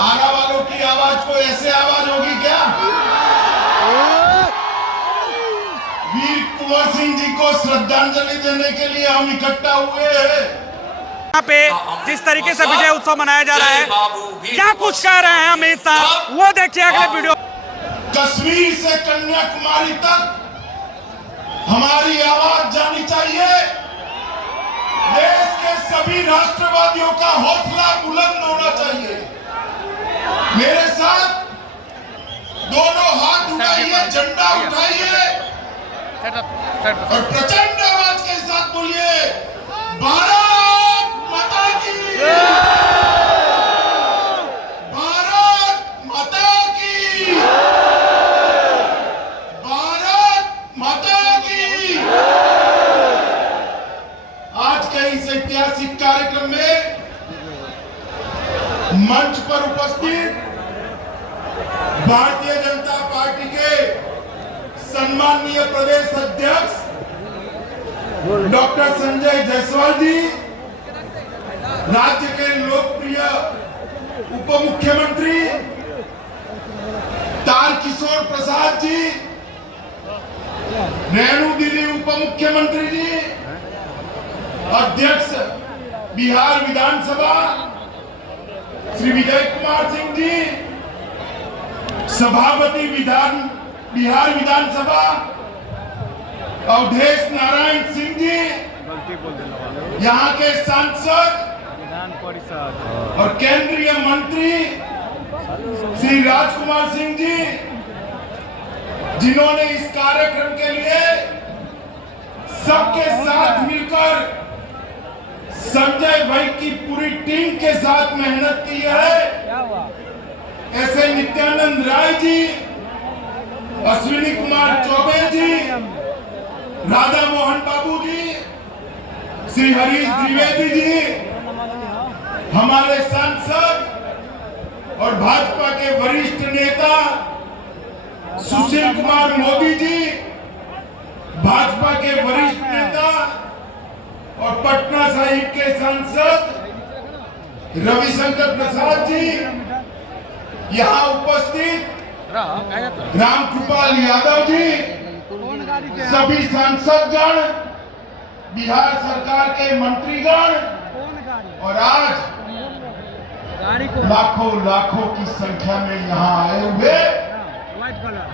आरा वालों की आवाज को ऐसे आवाज होगी क्या? वीर कुंवर सिंह जी को श्रद्धांजलि देने के लिए हम इकट्ठा हुए हैं। यहाँ पे जिस तरीके से विजय उत्सव मनाया जा रहा है, क्या कुछ कह रहे हैं अमित शाह, वो देखिए अगले वीडियो। कश्मीर से कन्याकुमारी तक हमारी आवाज जानी चाहिए। देश के सभी राष्ट्रवादियों का हौसला बुलंद होना चाहिए। मेरे साथ दोनों हाथ उठाइए, झंडा उठाइए और प्रचंड आवाज के साथ बोलिए, भारत माता की, भारत माता की, भारत माता की। आज के इस ऐतिहासिक कार्यक्रम में मंच पर उपस्थित भारतीय जनता पार्टी के सम्माननीय प्रदेश अध्यक्ष डॉक्टर संजय जायसवाल जी, राज्य के लोकप्रिय उप मुख्यमंत्री तारकिशोर प्रसाद जी, रेणु दीदी उप मुख्यमंत्री जी, अध्यक्ष बिहार विधानसभा श्री विजय कुमार सिंह जी, सभापति बिहार विधानसभा अवधेश नारायण सिंह जी, यहाँ के सांसद और केंद्रीय मंत्री श्री राजकुमार सिंह जी, जिन्होंने इस कार्यक्रम के लिए सबके साथ मिलकर संजय भाई की पूरी टीम के साथ मेहनत की है, ऐसे नित्यानंद राय जी, अश्विनी कुमार चौबे जी, राधा मोहन बाबू जी, श्री हरीश द्विवेदी जी, हमारे सांसद और भाजपा के वरिष्ठ नेता सुशील कुमार मोदी जी, भाजपा के वरिष्ठ नेता और पटना साहिब के सांसद रविशंकर प्रसाद जी, यहाँ उपस्थित रामकृपाल यादव जी, सभी सांसदगण, बिहार सरकार के मंत्रीगण और आज लाखों लाखों की संख्या में यहाँ आए हुए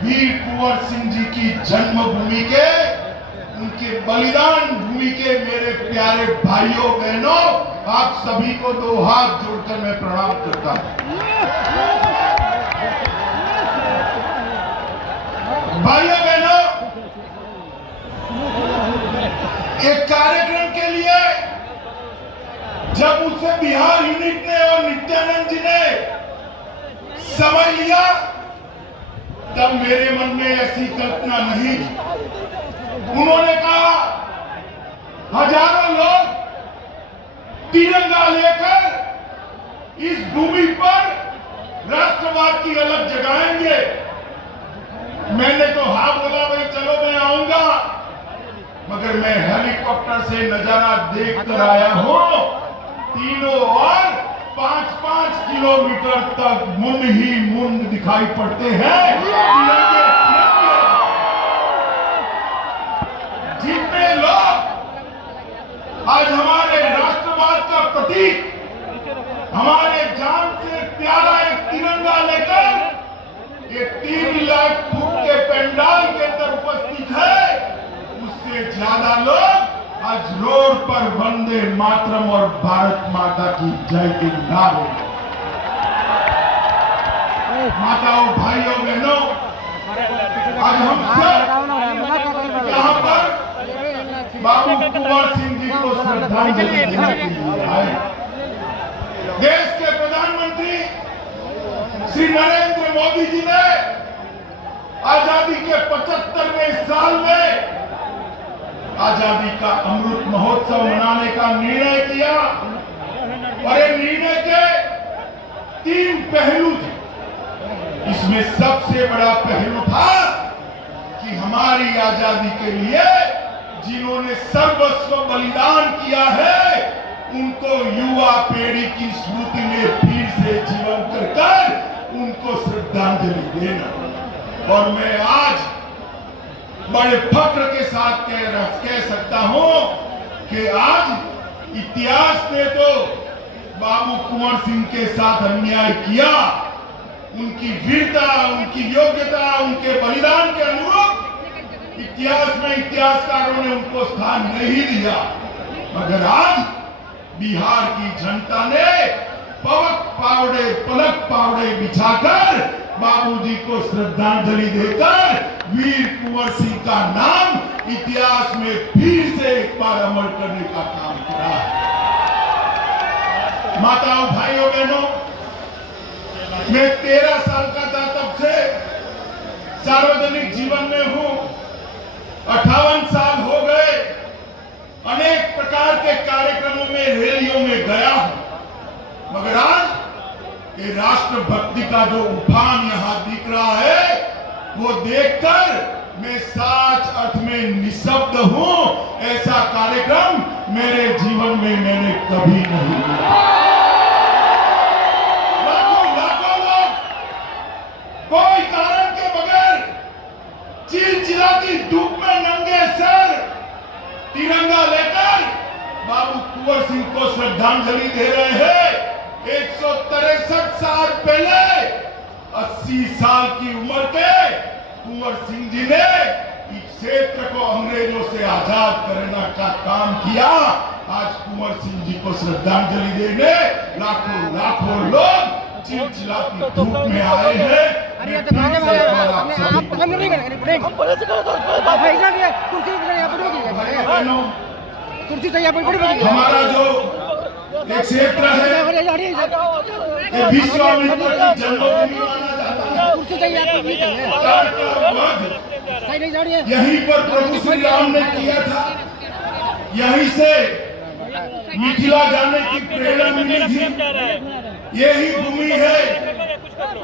वीर कुंवर सिंह जी की जन्मभूमि के, उनके बलिदान भूमि के मेरे प्यारे भाइयों बहनों, आप सभी को दो हाथ जोड़कर मैं प्रणाम करता हूं। भाइयों बहनों, एक कार्यक्रम के लिए जब उसे बिहार यूनिट ने और नित्यानंद जी ने समय लिया, तब मेरे मन में ऐसी कल्पना नहीं थी। उन्होंने कहा हजारों लोग तिरंगा लेकर इस भूमि पर राष्ट्रवाद की अलग जगाएंगे। मैंने तो हाँ बोला, भाई चलो मैं आऊंगा, मगर मैं हेलीकॉप्टर से नजारा देख कर आया हूं। तीनों ओर 5-5 किलोमीटर तक मुंड ही मुंड दिखाई पड़ते हैं। जितने लोग आज हमारे राष्ट्रवाद का प्रतीक, हमारे जान से प्यारा एक तिरंगा लेकर ये 3 लाख फुट के पंडाल के अंदर उपस्थित है, उससे ज्यादा लोग आज रोड पर वंदे मातरम और भारत माता की जय के नारे। माताओं, भाइयों, बहनों, आज हम सब यहाँ पर बाबू कुंवर सिंह जी को श्रद्धांजलि देने के लिए आए। देश के प्रधानमंत्री श्री नरेंद्र मोदी जी ने आजादी के 75वें साल में आजादी का अमृत महोत्सव मनाने का निर्णय किया और ये निर्णय के 3 पहलू थे। इसमें सबसे बड़ा पहलू था कि हमारी आजादी के लिए जिन्होंने सर्वस्व बलिदान किया है, उनको युवा पीढ़ी की स्मृति में फिर से जीवन कर श्रद्धांजलि देना। और मैं आज बड़े फख्र के साथ कह सकता हूं कि आज इतिहास ने तो बाबू कुंवर सिंह के साथ अन्याय किया। उनकी वीरता, उनकी योग्यता, उनके बलिदान के अनुरूप इतिहास में इतिहासकारों ने उनको स्थान नहीं दिया। मगर आज बिहार की जनता ने पलक पावड़े बिछाकर बाबूजी को श्रद्धांजलि देकर वीर कुंवर सिंह का नाम इतिहास में फिर से एक बार अमर करने का काम करा। माताओं, भाइयों, बहनों, मैं 13 साल का था तब से सार्वजनिक जीवन में हूं। 58 साल हो गए। अनेक प्रकार के कार्यक्रमों में, रैलियों में गया हूं। मगर आज ये राष्ट्रभक्ति का जो उफान यहां दिख रहा है, वो देखकर मैं सच अर्थ में निशब्द हूं। ऐसा कार्यक्रम मेरे जीवन में मैंने कभी नहीं किया। लाखों लोग कोई कारण के बगैर चिलचिलाती धूप में नंगे सर तिरंगा लेकर बाबू कुंवर सिंह को श्रद्धांजलि दे रहे हैं। 163 साल पहले 80 साल की उम्र के कुंवर सिंह जी ने इस क्षेत्र को अंग्रेजों से आजाद करने का काम किया। आज कुंवर सिंह जी को श्रद्धांजलि देने लाखों लोग चिलचिलाती धूप में आए हैं। हमारा जो क्षेत्र है ये विश्वामित्र की जन्मभूमि माना जाता है। यहीं पर प्रभु श्री राम ने किया था। यहीं से मिथिला जाने की प्रेरणा मिली थी। यही भूमि है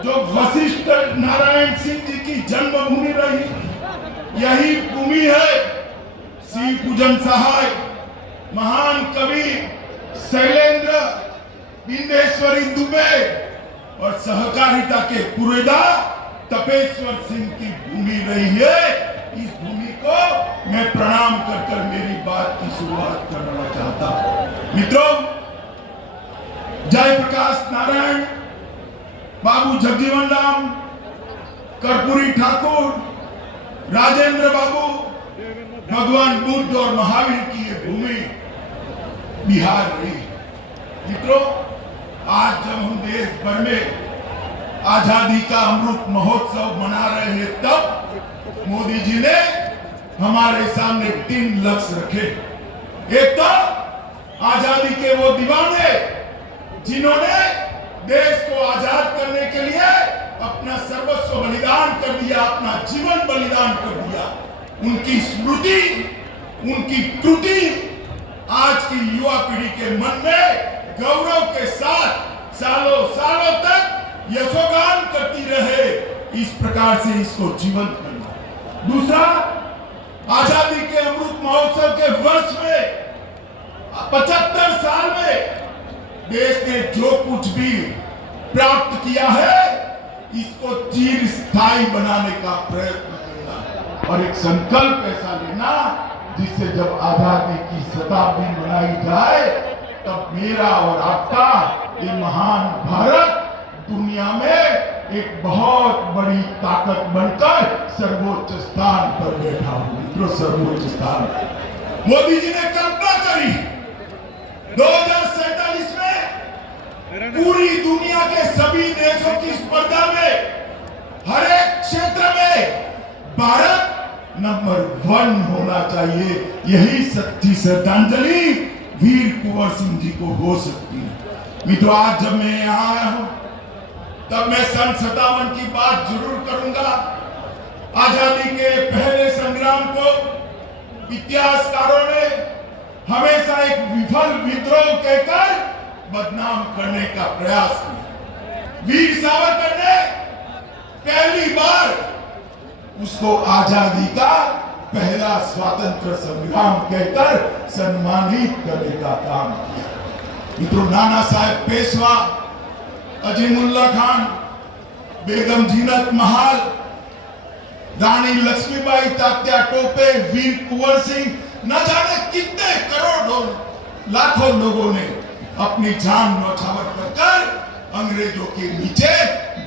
जो वशिष्ठ नारायण सिंह जी की जन्मभूमि रही। यही भूमि है शिव पूजन सहाय महान कवि शैलेंद्र बिंदेश्वरी दुबे और सहकारिता के पुरेदा तपेश्वर सिंह की भूमि रही है। इस भूमि को मैं प्रणाम कर मेरी बात की शुरुआत करना चाहता हूं। मित्रों, जयप्रकाश नारायण, बाबू जगजीवन राम, कर्पूरी ठाकुर, राजेंद्र बाबू, भगवान बुद्ध और महावीर की ये भूमि बिहार रही। मित्रों, आज जब हम देश भर में आजादी का अमृत महोत्सव मना रहे हैं, तब मोदी जी ने हमारे सामने 3 लक्ष्य रखे। एक तो आजादी के वो दीवाने जिन्होंने देश को आजाद करने के लिए अपना सर्वस्व बलिदान कर दिया, अपना जीवन बलिदान कर दिया। उनकी स्मृति, उनकी त्रुटि आज की युवा पीढ़ी के मन में गौरव के साथ सालों तक यशोगान करती रहे। इस प्रकार से इसको जीवंत करना। दूसरा, आजादी के अमृत महोत्सव के वर्ष में 75 साल में देश ने जो कुछ भी प्राप्त किया है, इसको चिर स्थायी बनाने का प्रयत्न करना और एक संकल्प ऐसा लेना जिससे जब आजादी की शताब्दी मनाई जाए, तब मेरा और आपका ये महान भारत दुनिया में एक बहुत बड़ी ताकत बनकर सर्वोच्च स्थान पर बैठा हो। सर्वोच्च स्थान मोदी जी ने कल्पना करी 2047 में पूरी दुनिया के सभी देशों की स्पर्धा में हर एक क्षेत्र में भारत नंबर 1 होना चाहिए। यही सच्ची श्रद्धांजलि वीर कुंवर सिंह जी को हो सकती है। मित्रों, आज जब मैं यहाँ आया हूं, तब मैं सन 57 की बात जरूर करूंगा। आजादी के पहले संग्राम को इतिहासकारों ने हमेशा एक विफल विद्रोह कहकर बदनाम करने का प्रयास किया। वीर सावरकर ने पहली बार उसको आजादी का पहला स्वतंत्र संग्राम कहकर सम्मानित करने का काम किया। मित्रों, नाना साहेब पेशवा, अजीमुल्ला खान, बेगम जीनत महाल, रानी लक्ष्मीबाई तात्या टोपे, वीर कुंवर सिंह, न जाने कितने करोड़ों लाखों लोगों ने अपनी जान न्यौछावर कर अंग्रेजों के नीचे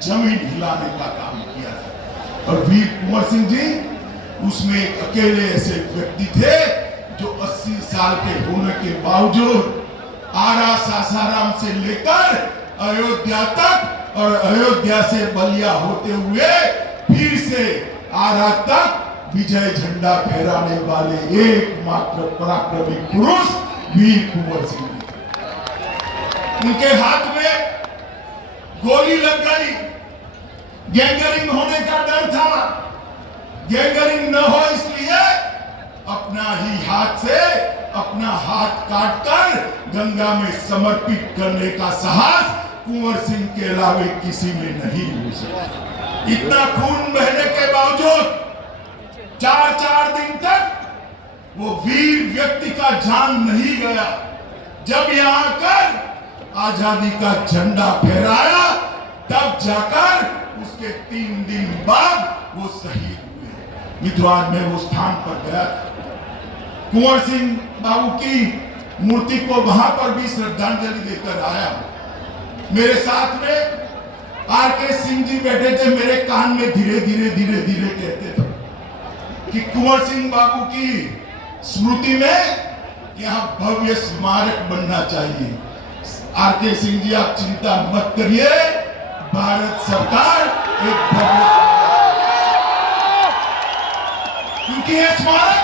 जमीन हिलाने का काम किया था। और वीर कुंवर सिंह जी उसमें एक अकेले ऐसे व्यक्ति थे जो 80 साल के होने के बावजूद आरा सासाराम से लेकर अयोध्या तक और अयोध्या से बलिया होते हुए फिर से आरा तक विजय झंडा फहराने वाले एकमात्र पराक्रमी पुरुष वीर कुंवर सिंह। उनके हाथ में गोली लग गई, गैंगरिंग होने का डर था। गैंगरिंग न हो इसलिए अपना ही हाथ से अपना हाथ काटकर गंगा में समर्पित करने का साहस कुंवर सिंह के अलावे किसी में नहीं हो सका। इतना खून बहने के बावजूद 4-4 दिन तक वो वीर व्यक्ति का जान नहीं गया। जब यहाँ कर आजादी का झंडा फहराया तब जाकर उसके 3 दिन बाद वो शहीद हुए। मित्रों, आज मैं वो स्थान पर गया था, कुंवर सिंह बाबू की मूर्ति को वहां पर भी श्रद्धांजलि देकर आया। मेरे साथ में आर.के. सिंह जी बैठे थे, मेरे कान में धीरे धीरे कहते थे कि कुंवर सिंह बाबू की स्मृति में यहाँ भव्य स्मारक बनना चाहिए। आर.के. सिंह जी, आप चिंता मत करिए, भारत सरकार एक भव्य क्योंकि यह स्मारक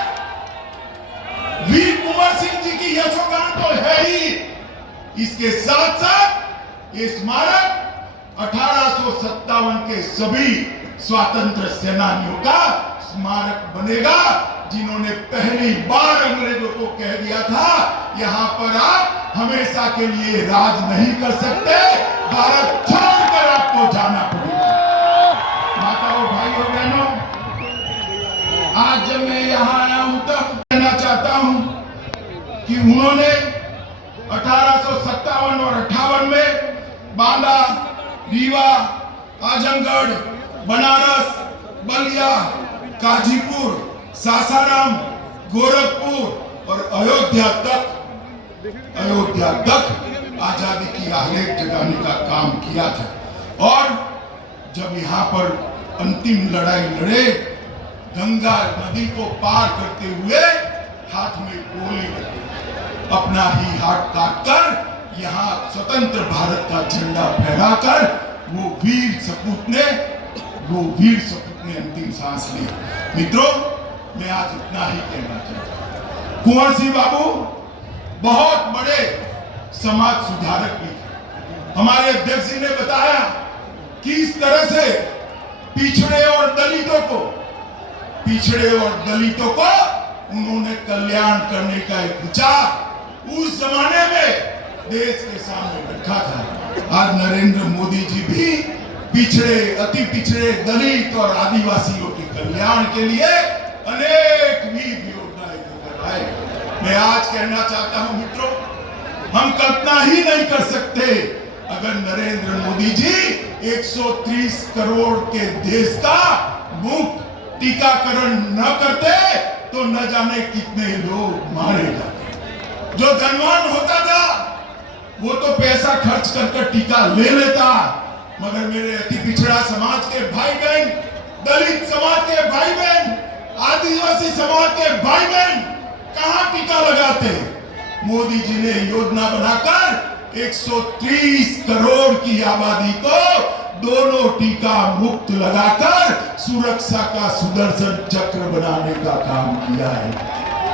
वीर कुंवर सिंह जी की यशोगान तो है ही, इसके साथ साथ ये स्मारक 1857 के सभी स्वतंत्र सेनानियों का स्मारक बनेगा जिन्होंने पहली बार अंग्रेजों को कह दिया था यहां पर आप हमेशा के लिए राज नहीं कर सकते, भारत छोड़कर आपको जाना पड़ेगा। माताओं, भाइयों, बहनों, आज जब मैं यहाँ आया हूं तब कहना चाहता हूं कि उन्होंने 1857 और 58 में बांदा, रीवा, आजमगढ़, बनारस, बलिया, काजीपुर, सासाराम, गोरखपुर और अयोध्या तक आजादी की आहलेख जगाने का काम किया था। और जब यहाँ पर अंतिम लड़ाई लड़े, गंगा नदी को पार करते हुए हाथ में गोली लगी, अपना ही हाथ काटकर यहाँ स्वतंत्र भारत का झंडा फहराकर वो वीर सपूत ने अंतिम सांस ली। मित्रों, मैं आज इतना ही कहना चाहता हूं। कुंवर सिंह बाबू बहुत बड़े समाज सुधारक भी थे। हमारे अध्यक्ष जी ने बताया कि इस तरह से पिछड़े और दलितों को उन्होंने कल्याण करने का एक विचार उस जमाने में देश के सामने रखा था। आज नरेंद्र मोदी जी भी पिछड़े, अति पिछड़े, दलित और आदिवासियों के कल्याण के लिए अनेक योजनाएं लेकर आए। मैं आज कहना चाहता हूं मित्रों, हम कल्पना ही नहीं कर सकते अगर नरेंद्र मोदी जी 130 करोड़ के देश का मुफ्त टीकाकरण न करते तो न जाने कितने लोग मारे जाते। जो धनवान होता था वो तो पैसा खर्च कर टीका ले लेता, मगर मेरे अति पिछड़ा समाज के भाई बहन, दलित समाज के भाई बहन, आदिवासी समाज के भाई बहन कहां टीका लगाते? मोदी जी ने योजना बनाकर 130 करोड़ की आबादी को दोनों टीका मुफ्त लगाकर सुरक्षा का सुदर्शन चक्र बनाने का काम किया है।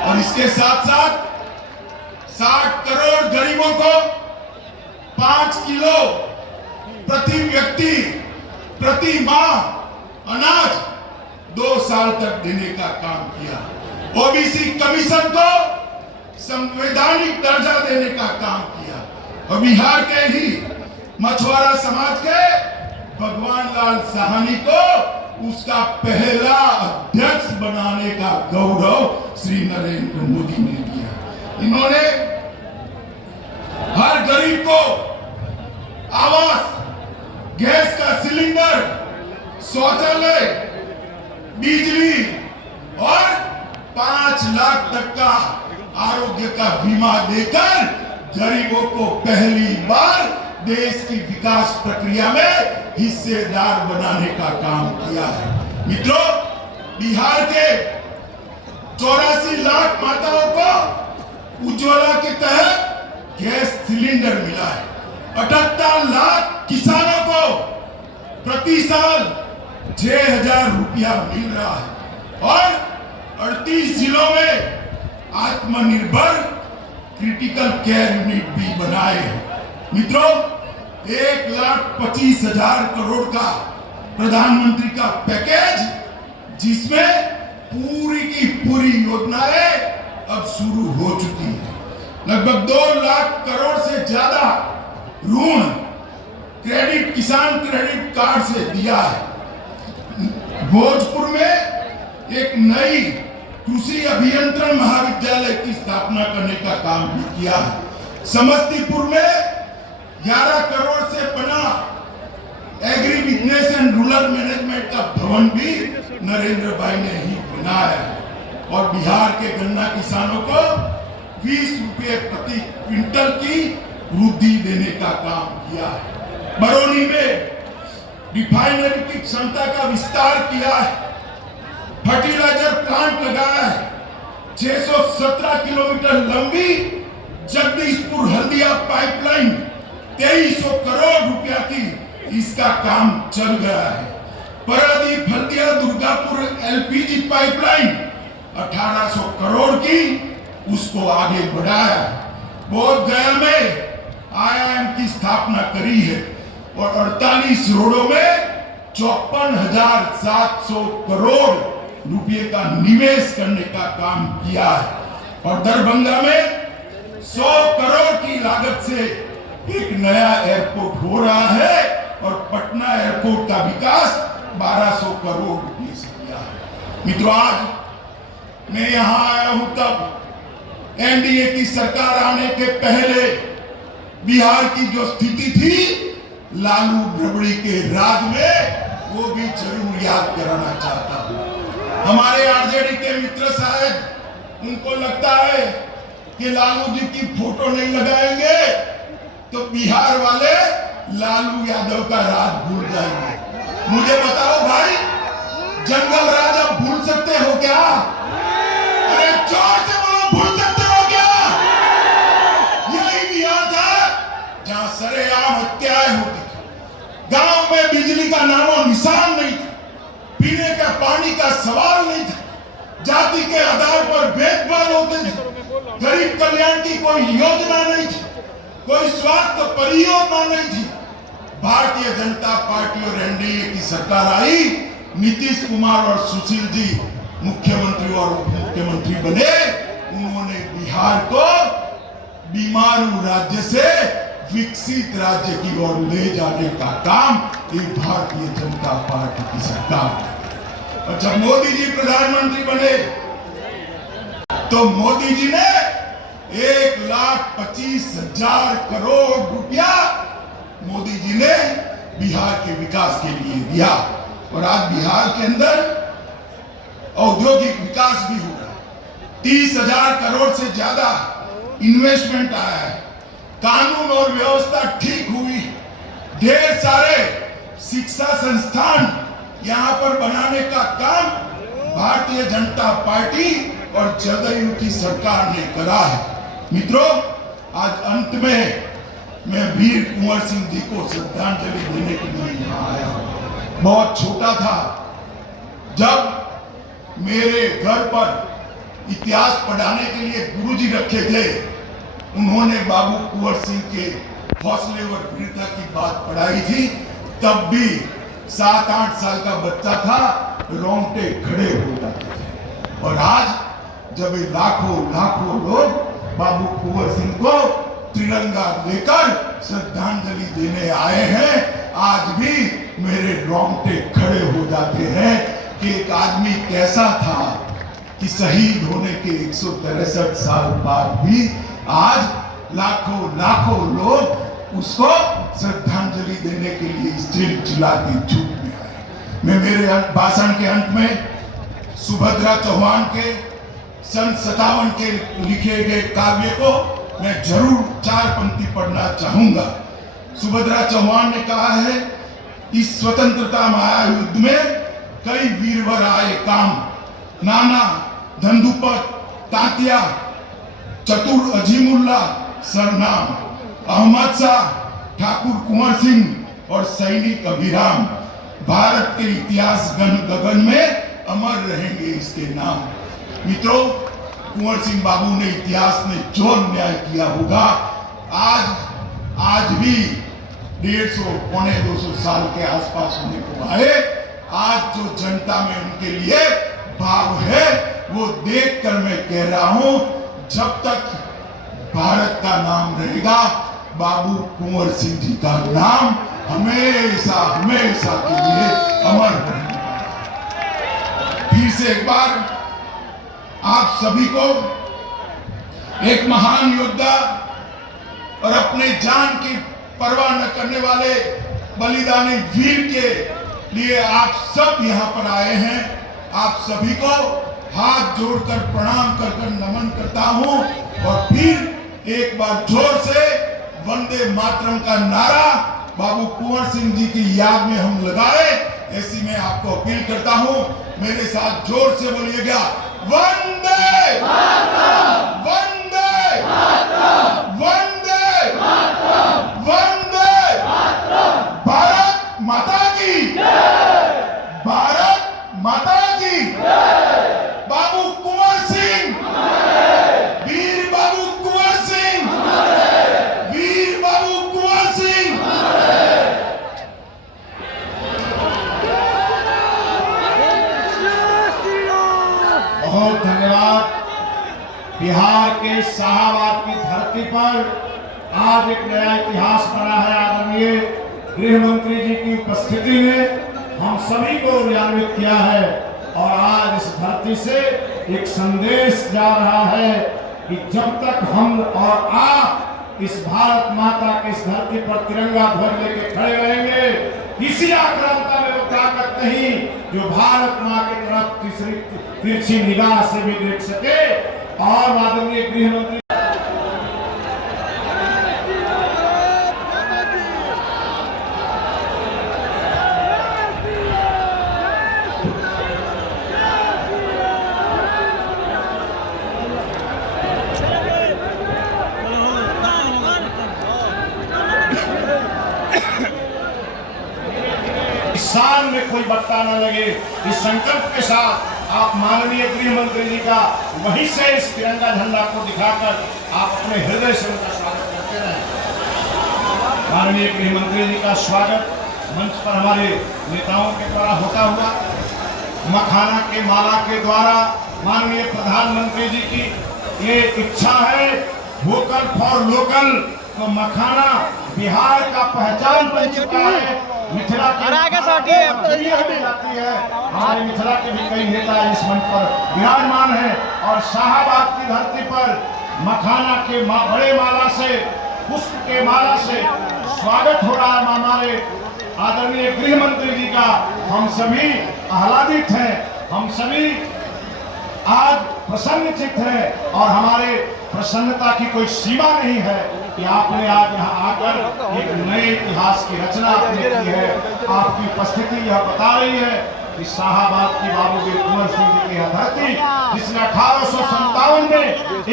और इसके साथ साथ 60 करोड़ गरीबों को 5 किलो प्रति व्यक्ति प्रति माह अनाज 2 साल तक देने का काम किया। ओबीसी कमीशन को संवैधानिक दर्जा देने का काम किया। और बिहार के ही मछुआरा समाज के भगवान लाल साहनी को उसका पहला अध्यक्ष बनाने का गौरव श्री नरेंद्र मोदी ने दिया। इन्होंने हर गरीब को आवास, गैस का सिलेंडर शौचालय, बिजली और 5 लाख तक का आरोग्य का बीमा देकर गरीबों को पहली बार देश की विकास प्रक्रिया में हिस्सेदार बनाने का काम किया है। मित्रों, बिहार के 84 लाख माताओं को उज्ज्वला के तहत गैस सिलेंडर मिला है। 78 लाख किसानों को प्रति साल 6,000 रुपया मिल रहा है और 38 जिलों में आत्मनिर्भर क्रिटिकल केयर यूनिट भी बनाए हैं। मित्रों, 1,25,000 करोड़ का प्रधानमंत्री का पैकेज, जिसमें पूरी की पूरी योजनाएं अब शुरू हो चुकी है। लगभग 2 लाख करोड़ से ज्यादा ऋण क्रेडिट, किसान क्रेडिट कार्ड से दिया है। भोजपुर में एक नई कृषि अभियंत्रण महाविद्यालय की स्थापना करने का काम भी किया है। समस्तीपुर में 11 करोड़ से बना agri business and rural management का भवन भी नरेंद्र भाई ने ही बनाया है। और बिहार के गन्ना किसानों को 20 रुपये प्रति क्विंटल की वृद्धि देने का काम किया है। बरौनी में रिफाइनरी की क्षमता का विस्तार किया है। फर्टिलाइजर प्लांट लगाया है। 617 किलोमीटर लंबी जगदीशपुर हल्दिया पाइपलाइन 2300 करोड़ रुपया की इसका काम चल गया है। पारादीप हल्दिया दुर्गापुर एलपीजी पाइपलाइन 1800 करोड़ की उसको आगे बढ़ाया है। बोध गया में आईआईएम की स्थापना करी है और 48 रोडों में 54,700 करोड़ रुपये का निवेश करने का काम किया है। और दरभंगा में 100 करोड़ की लागत से एक नया एयरपोर्ट हो रहा है और पटना एयरपोर्ट का विकास 1200 करोड़ रुपये से किया है। मित्रों, आज मैं यहां आया हूं तब एनडीए की सरकार आने के पहले बिहार की जो स्थिति थी लालू रबड़ी के राज में, वो भी जरूर याद कराना चाहता हूं। हमारे आरजेडी के मित्र शायद उनको लगता है कि लालू जी की फोटो नहीं लगाएंगे तो बिहार वाले लालू यादव का राज भूल जाएंगे। मुझे बताओ भाई, जंगल राज आप भूल सकते हो क्या? अरे जोर से बोलो, भूल सकते हो क्या? यही बिहार था जहां सरेआम हत्याएं होती थी, गांव में बिजली का नामो निशान नहीं था, पीने का पानी का सवाल नहीं था, जाति के आधार पर भेदभाव होते थे, गरीब कल्याण की कोई योजना नहीं थी, कोई स्वास्थ्य परियोजना नहीं थी। भारतीय जनता पार्टी और एनडीए की सरकार आई, नीतीश कुमार और सुशील जी मुख्यमंत्री और उप मुख्यमंत्री बने। उन्होंने बिहार को बीमारू राज्य से विकसित राज्य की ओर ले जाने का काम ये भारतीय जनता पार्टी की सरकार है। और जब मोदी जी प्रधानमंत्री बने तो मोदी जी ने 1,25,000 करोड़ रुपया मोदी जी ने बिहार के विकास के लिए दिया। और आज बिहार के अंदर औद्योगिक विकास भी हो रहा है। 30,000 करोड़ से ज्यादा इन्वेस्टमेंट आया है। कानून और व्यवस्था ठीक हुई। ढेर सारे शिक्षा संस्थान यहां पर बनाने का काम भारतीय जनता पार्टी और जदयू की सरकार ने करा है। मित्रों, आज अंत में मैं वीर कुंवर सिंह जी को श्रद्धांजलि देने के लिए यहाँ आया हूँ। बहुत छोटा था जब मेरे घर पर इतिहास पढ़ाने के लिए गुरुजी रखे थे। उन्होंने बाबू कुंवर सिंह के हौसले और वीरता की बात पढ़ाई थी। तब भी 7-8 साल का बच्चा था, रोंगटे खड़े हो जाते थे। और आज जब ये लाखों लाखों लोग बाबू कुंवर सिंह को तिरंगा लेकर श्रद्धांजलि देने आए हैं, आज भी मेरे रोंगटे खड़े हो जाते हैं कि एक आदमी कैसा था कि शहीद होने के 163 साल बाद भी आज लाखों लाखों लोग उसको श्रद्धांजलि देने के लिए स्टील चुला की धूप में आए। मैं मेरे भाषण के अंत में सुभद्रा चौहान के सन 57 के लिखे गए काव्य को मैं जरूर 4 पंक्ति पढ़ना चाहूंगा। सुभद्रा चौहान ने कहा है, इस स्वतंत्रता महायुद्ध में कई वीरवर आए काम, नाना धंधुपत तात्या चतुर अजीमुल्ला सरनाम, अहमद शाह ठाकुर कुंवर सिंह और सैनिक अभिराम, भारत के इतिहास गगन में अमर रहेंगे इसके नाम। मित्रों, कुंवर सिंह बाबू ने इतिहास में जो न्याय किया होगा, आज भी 150 पौने 200 साल के आसपास होने को आए, आज जो जनता में उनके लिए भाव है वो देखकर मैं कह रहा हूं, जब तक भारत का नाम रहेगा, बाबू कुंवर सिंह जी का नाम हमेशा हमेशा के लिए अमर रहेगा। फिर से एक बार आप सभी को एक महान योद्धा और अपने जान की परवाह न करने वाले बलिदानी वीर के लिए आप सब यहाँ पर आए हैं। आप सभी को हाथ जोड़कर प्रणाम कर नमन करता हूं और फिर एक बार जोर से वंदे मातरम का नारा बाबू कुंवर सिंह जी की याद में हम लगाए, ऐसी मैं आपको अपील करता हूं। मेरे साथ जोर से बोलिएगा, वंदे मातरम, वंदे मातरम, वंदे मातरम, वंदे मातरम। भारत माता की जय, भारत माता की जय। बाबू कुंवर सिंह, वीर बाबू कुंवर सिंह, वीर बाबू कुंवर सिंह। बहुत धन्यवाद। बिहार के शाहाबाद की धरती पर आज एक नया इतिहास बना है। आदरणीय गृह मंत्री जी की उपस्थिति में हम सभी को ऊर्जान्वित किया है और आज इस धरती से एक संदेश जा रहा है कि जब तक हम और आप इस भारत माता की इस धरती पर तिरंगा ध्वज लेके खड़े रहेंगे, किसी आक्रामकता में वो ताकत नहीं जो भारत माँ की तरफ तिरछी निगाह से भी देख सके। और आदरणीय गृह मंत्री शान में कोई बट्टा न लगे, इस संकल्प के साथ आप माननीय गृह मंत्री जी का वहीं से इस तिरंगा झंडा को दिखाकर आप अपने हृदय से उनका स्वागत करते रहे। माननीय गृह मंत्री जी का स्वागत मंच पर हमारे नेताओं के द्वारा होता हुआ, मखाना के माला के द्वारा माननीय प्रधानमंत्री जी की ये इच्छा है, वोकल फॉर लोकल, तो मखाना बिहार का पहचान बन चुका है। मिथिला जाती है, हमारे मिथिला के भी कई नेता इस मंच पर विराजमान है और शाहाबाद की धरती पर मखाना के बड़े माला से, पुष्प के माला से स्वागत हो रहा है हमारे आदरणीय गृह मंत्री जी का। हम सभी आह्लादित हैं, हम सभी आज प्रसन्नचित्त हैं और हमारे प्रसन्नता की कोई सीमा नहीं है कि आपने आज यहाँ आकर एक नए इतिहास की रचना आपने की है। आपकी उपस्थिति यह बता रही है कि शाहाबाद की बाबू कुंवर सिंह जी की यह धरती, जिसने 1857 में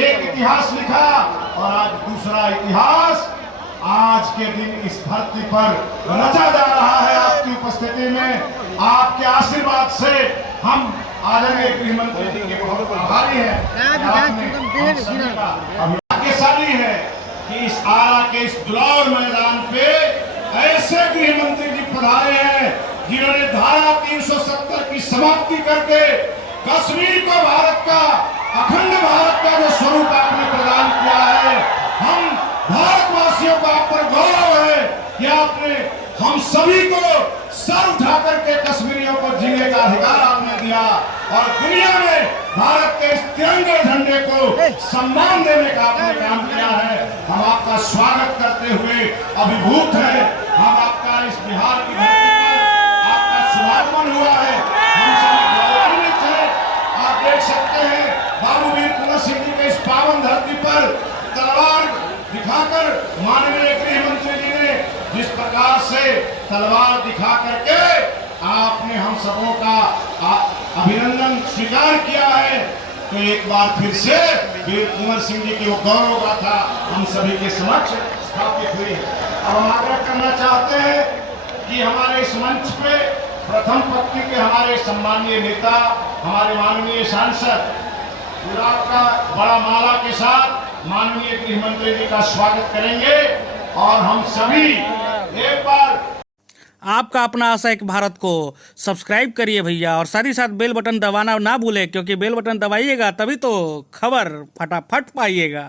एक इतिहास लिखा और आज दूसरा इतिहास आज के दिन इस धरती पर रचा जा रहा है। आपकी उपस्थिति में, आपके आशीर्वाद से हम आदरणीय गृह मंत्री जी के बहुत आभारी हैं। भाग्यशाली है कि इस आरा के इस दुलौर मैदान पे ऐसे गृह मंत्री जी पधारे हैं जिन्होंने धारा 370 की समाप्ति करके कश्मीर को भारत का, अखंड भारत का जो स्वरूप आपने प्रदान किया है, हम भारतवासियों को आप पर गौरव है कि आपने हम सभी को सर उठा करके कश्मीरियों को जीने का अधिकार आपने दिया और दुनिया में भारत के इस तिरंगे झंडे को सम्मान देने का आपने काम किया है। हम आपका स्वागत करते हुए अभिभूत हैं। हम आपका इस बिहार की धरती पर आपका शुभागमन हुआ तलवार दिखा करके आपने हम सबों का अभिनंदन स्वीकार किया है। तो एक बार फिर से वीर कुंवर सिंह जी की वो गौरव गाथा हम सभी के समक्ष स्थापित हुई है। अब हम आग्रह करना चाहते हैं कि हमारे इस मंच पे प्रथम पंक्ति के हमारे सम्मानीय नेता, हमारे माननीय सांसद गुलाब का बड़ा माला के साथ माननीय गृह मंत्री जी का स्वागत करेंगे। और हम सभी एक बार आपका अपना आशा एक भारत को सब्सक्राइब करिए भैया, और साथ ही साथ बेल बटन दबाना ना भूलें, क्योंकि बेल बटन दबाइएगा तभी तो खबर फटाफट पाइएगा।